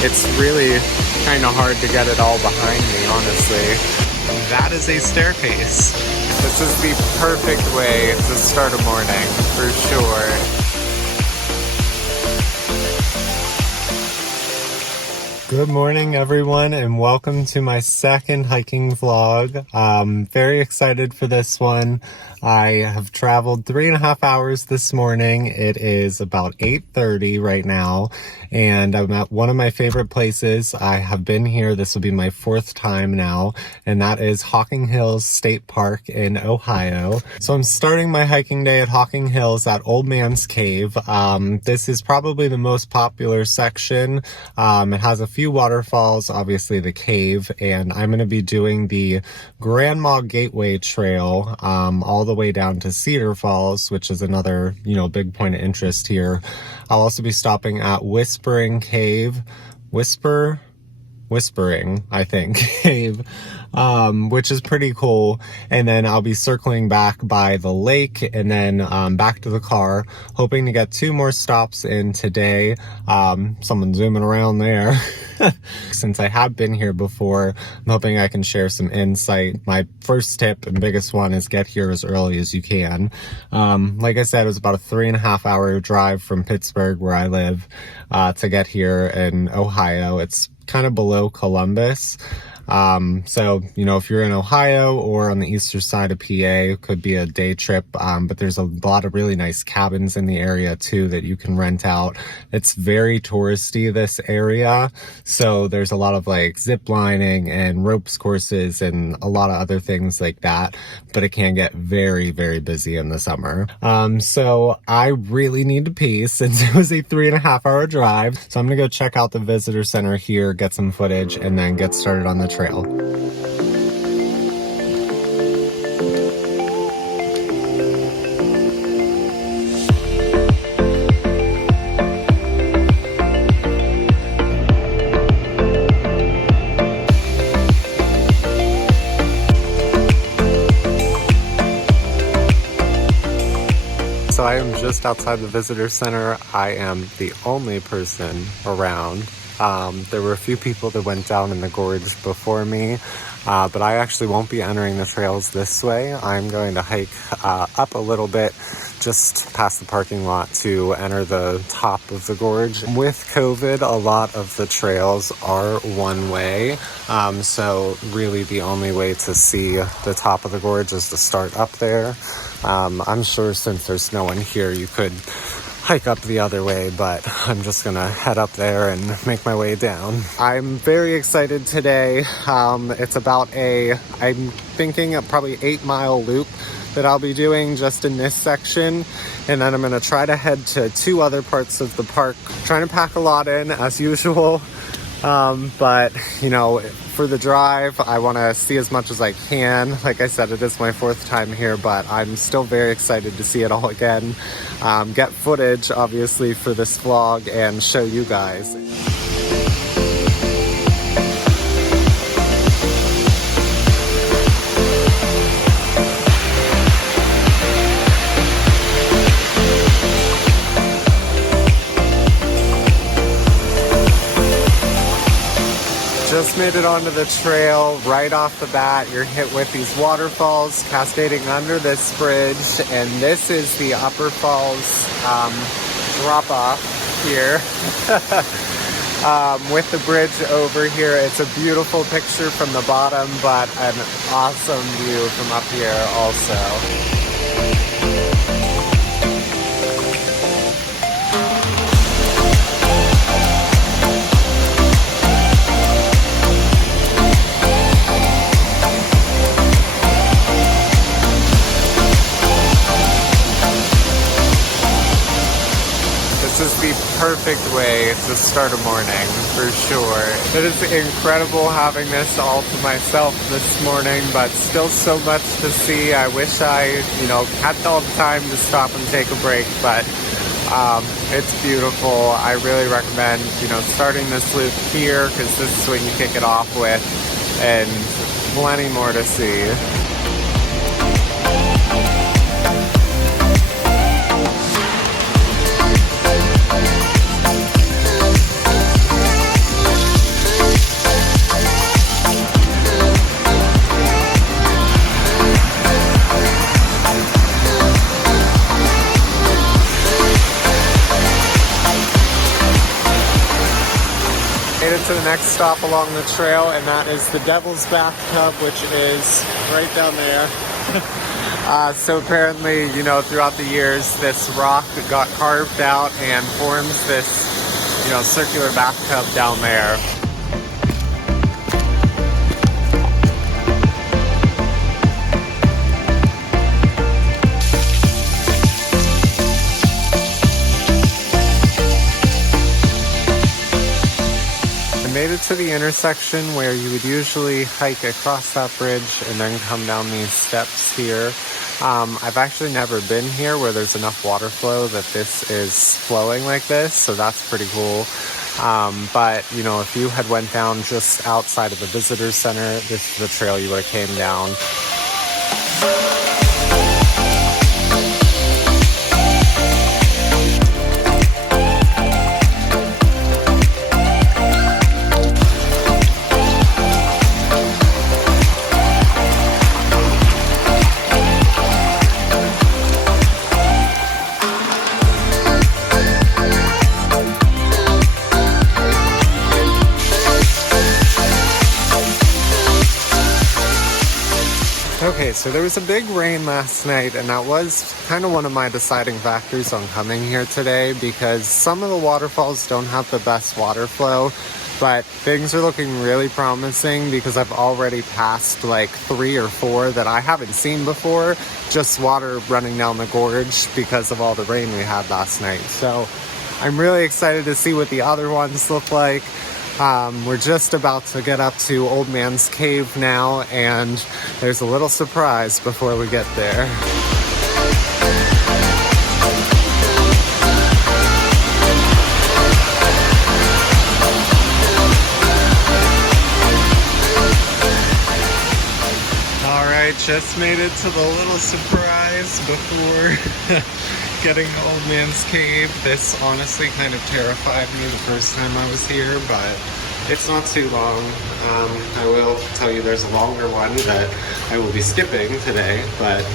it's really kind of hard to get it all behind me, honestly. That is a staircase. This is the perfect way to start a morning, for sure. Good morning, everyone, and welcome to my second hiking vlog. Very excited for this one. I have traveled 3.5 hours this morning. It is about 8:30 right now, and I'm at one of my favorite places. I have been here. This will be my 4th time now, and that is Hocking Hills State Park in Ohio. So I'm starting my hiking day at Hocking Hills at Old Man's Cave. This is probably the most popular section. It has a few waterfalls, obviously the cave, and I'm going to be doing the Grandma Gateway Trail all the way down to Cedar Falls, which is another, big point of interest here. I'll also be stopping at Whispering, I think, cave, which is pretty cool. And then I'll be circling back by the lake and then back to the car, hoping to get 2 more stops in today. Someone zooming around there. Since I have been here before, I'm hoping I can share some insight. My first tip and biggest one is get here as early as you can. Like I said, it was about a 3.5 hour drive from Pittsburgh, where I live, to get here in Ohio. It's kind of below Columbus. So, if you're in Ohio or on the eastern side of PA, it could be a day trip. But there's a lot of really nice cabins in the area too that you can rent out. It's very touristy, this area. So there's a lot of like zip lining and ropes courses and a lot of other things like that. But it can get very, very busy in the summer. So I really need to pee since it was a 3.5 hour drive. So I'm going to go check out the visitor center here, get some footage, and then get started on the trail. So I am just outside the visitor center. I am the only person around. There were a few people that went down in the gorge before me, but I actually won't be entering the trails this way. I'm going to hike up a little bit, just past the parking lot, to enter the top of the gorge. With COVID, a lot of the trails are one way, so really the only way to see the top of the gorge is to start up there. I'm sure since there's no one here, you could hike up the other way, but I'm just gonna head up there and make my way down. I'm very excited today. It's about I'm thinking a probably 8-mile loop that I'll be doing just in this section, and then I'm gonna try to head to 2 other parts of the park. Trying to pack a lot in as usual, but for the drive, I want to see as much as I can. Like I said, it is my 4th time here, but I'm still very excited to see it all again. Get footage, obviously, for this vlog and show you guys. Just made it onto the trail. Right off the bat, you're hit with these waterfalls cascading under this bridge, and this is the Upper Falls drop off here. With the bridge over here. It's a beautiful picture from the bottom, but an awesome view from up here also. This is the perfect way to start a morning, for sure. It is incredible having this all to myself this morning, but still so much to see. I wish I, had all the time to stop and take a break, but it's beautiful. I really recommend, starting this loop here, because this is what you kick it off with, and plenty more to see. made it to the next stop along the trail, and that is the Devil's Bathtub, which is right down there. So apparently, you know, throughout the years, this rock got carved out and forms this, you know, circular bathtub down there. Made it to the intersection where you would usually hike across that bridge and then come down these steps here. I've actually never been here where there's enough water flow that this is flowing like this, so that's pretty cool. But, you know, if you had went down just outside of the visitor center, this is the trail you would have came down. Okay, so there was a big rain last night, and that was kind of one of my deciding factors on coming here today, because some of the waterfalls don't have the best water flow, but things are looking really promising because I've already passed like 3 or 4 that I haven't seen before, just water running down the gorge because of all the rain we had last night. So I'm really excited to see what the other ones look like. We're just about to get up to Old Man's Cave now, and there's a little surprise before we get there. Alright, just made it to the little surprise before getting to Old Man's Cave. This honestly kind of terrified me the first time I was here, but it's not too long. I will tell you there's a longer one that I will be skipping today, but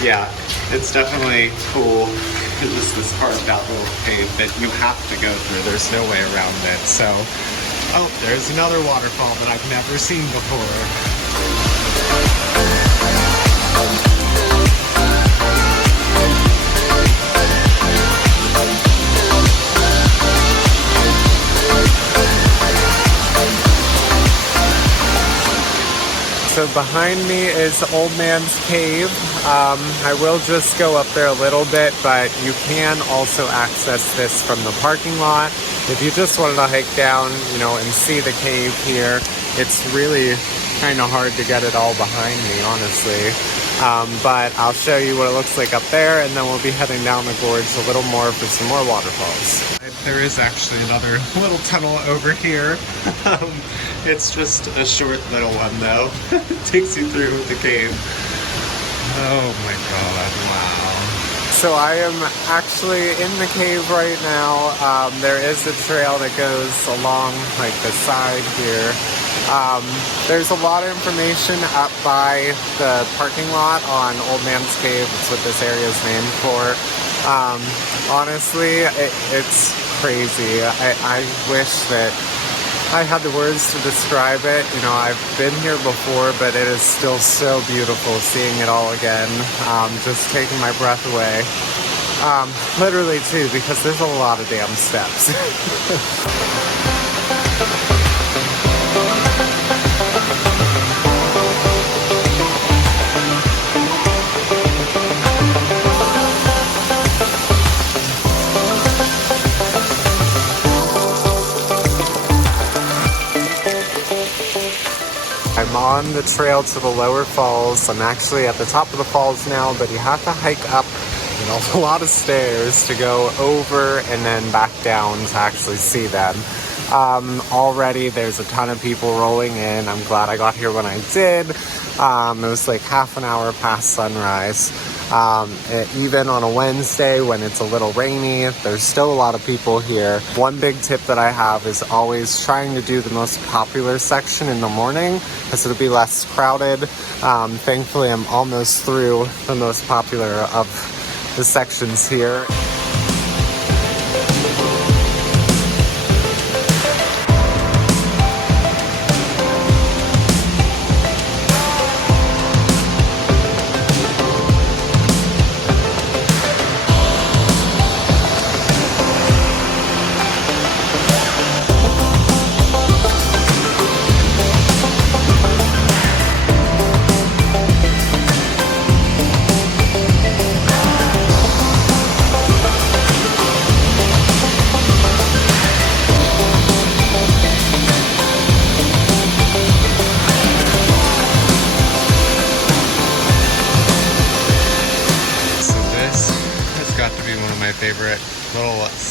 yeah, it's definitely cool. It's just this carved out little cave that you have to go through. There's no way around it. So, oh, there's another waterfall that I've never seen before. So behind me is Old Man's Cave. I will just go up there a little bit, but you can also access this from the parking lot. If you just wanted to hike down, you know, and see the cave here, it's really kind of hard to get it all behind me, honestly. But I'll show you what it looks like up there, and then we'll be heading down the gorge a little more for some more waterfalls. There is actually another little tunnel over here. It's just a short little one though. It takes you through the cave. Oh my god, wow. So I am actually in the cave right now. There is a trail that goes along like the side here. There's a lot of information up by the parking lot on Old Man's Cave. That's what this area is named for. Honestly, it's crazy. I wish that I had the words to describe it. You know, I've been here before, but it is still so beautiful seeing it all again. Just taking my breath away. Literally too, because there's a lot of damn steps. I'm on the trail to the lower falls. I'm actually at the top of the falls now, but you have to hike up, you know, a lot of stairs to go over and then back down to actually see them. Already there's a ton of people rolling in. I'm glad I got here when I did. It was like half an hour past sunrise. Even on a Wednesday when it's a little rainy, there's still a lot of people here. One big tip that I have is always trying to do the most popular section in the morning, because it'll be less crowded. Thankfully, I'm almost through the most popular of the sections here.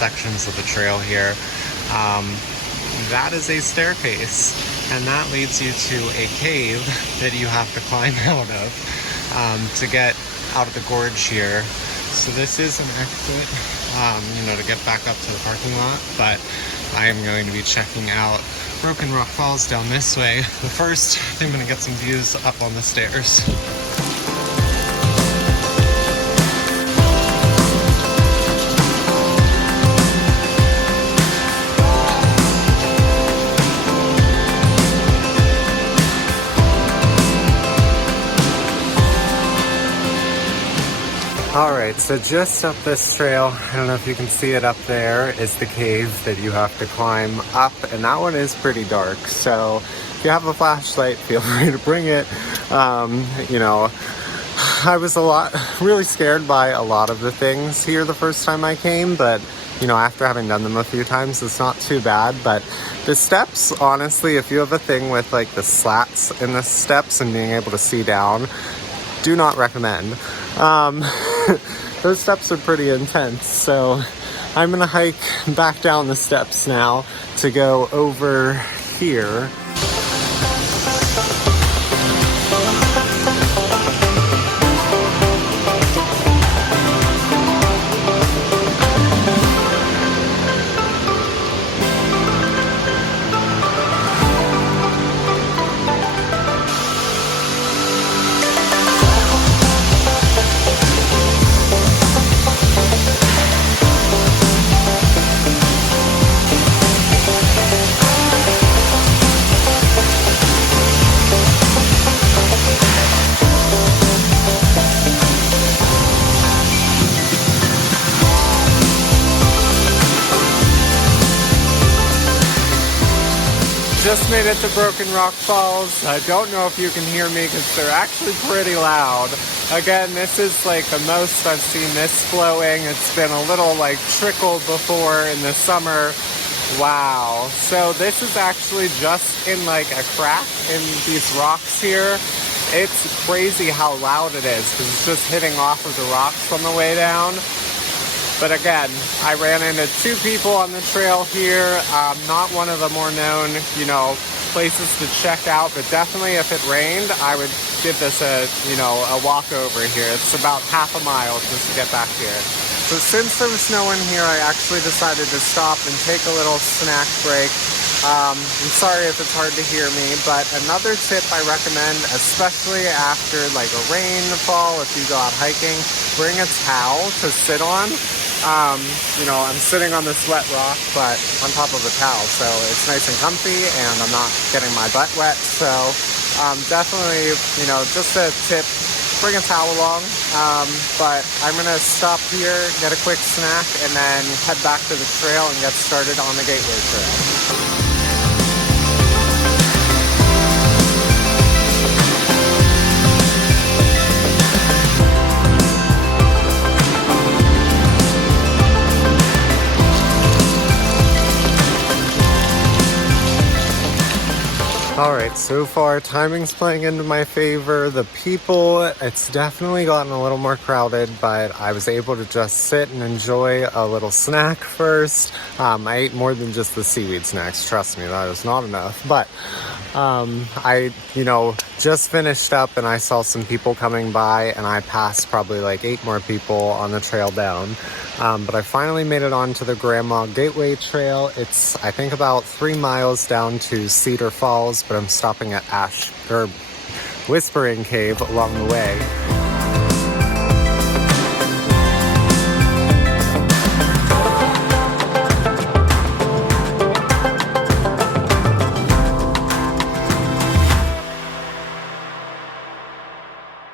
sections of the trail here. That is a staircase, and that leads you to a cave that you have to climb out of to get out of the gorge here. So this is an exit, to get back up to the parking lot, but I am going to be checking out Broken Rock Falls down this way. But first, I'm going to get some views up on the stairs. Alright, so just up this trail, I don't know if you can see it up there, is the cave that you have to climb up, and that one is pretty dark, so if you have a flashlight, feel free to bring it. I was really scared by a lot of the things here the first time I came, but after having done them a few times, it's not too bad. But the steps, honestly, if you have a thing with like the slats in the steps and being able to see down, do not recommend. Those steps are pretty intense, so I'm gonna hike back down the steps now to go over here. Just made it to Broken Rock Falls. I don't know if you can hear me because they're actually pretty loud. Again, this is like the most I've seen this flowing. It's been a little like trickle before in the summer. Wow. So this is actually just in like a crack in these rocks here. It's crazy how loud it is because it's just hitting off of the rocks on the way down. But again, I ran into two people on the trail here. Not one of the more known, places to check out, but definitely if it rained, I would give this a walk over here. It's about half a mile just to get back here. So since there was no one here, I actually decided to stop and take a little snack break. I'm sorry if it's hard to hear me, but another tip I recommend, especially after like a rainfall, if you go out hiking, bring a towel to sit on. I'm sitting on this wet rock, but on top of a towel, so it's nice and comfy, and I'm not getting my butt wet. So definitely, just a tip, bring a towel along. But I'm gonna stop here, get a quick snack, and then head back to the trail and get started on the Gateway Trail. Alright, so far timing's playing into my favor. The people, it's definitely gotten a little more crowded, but I was able to just sit and enjoy a little snack first. I ate more than just the seaweed snacks, trust me, that was not enough. But I just finished up and I saw some people coming by, and I passed probably like 8 more people on the trail down. But I finally made it onto the Grandma Gateway Trail. It's, I think, about 3 miles down to Cedar Falls, but I'm stopping at Whispering Cave along the way.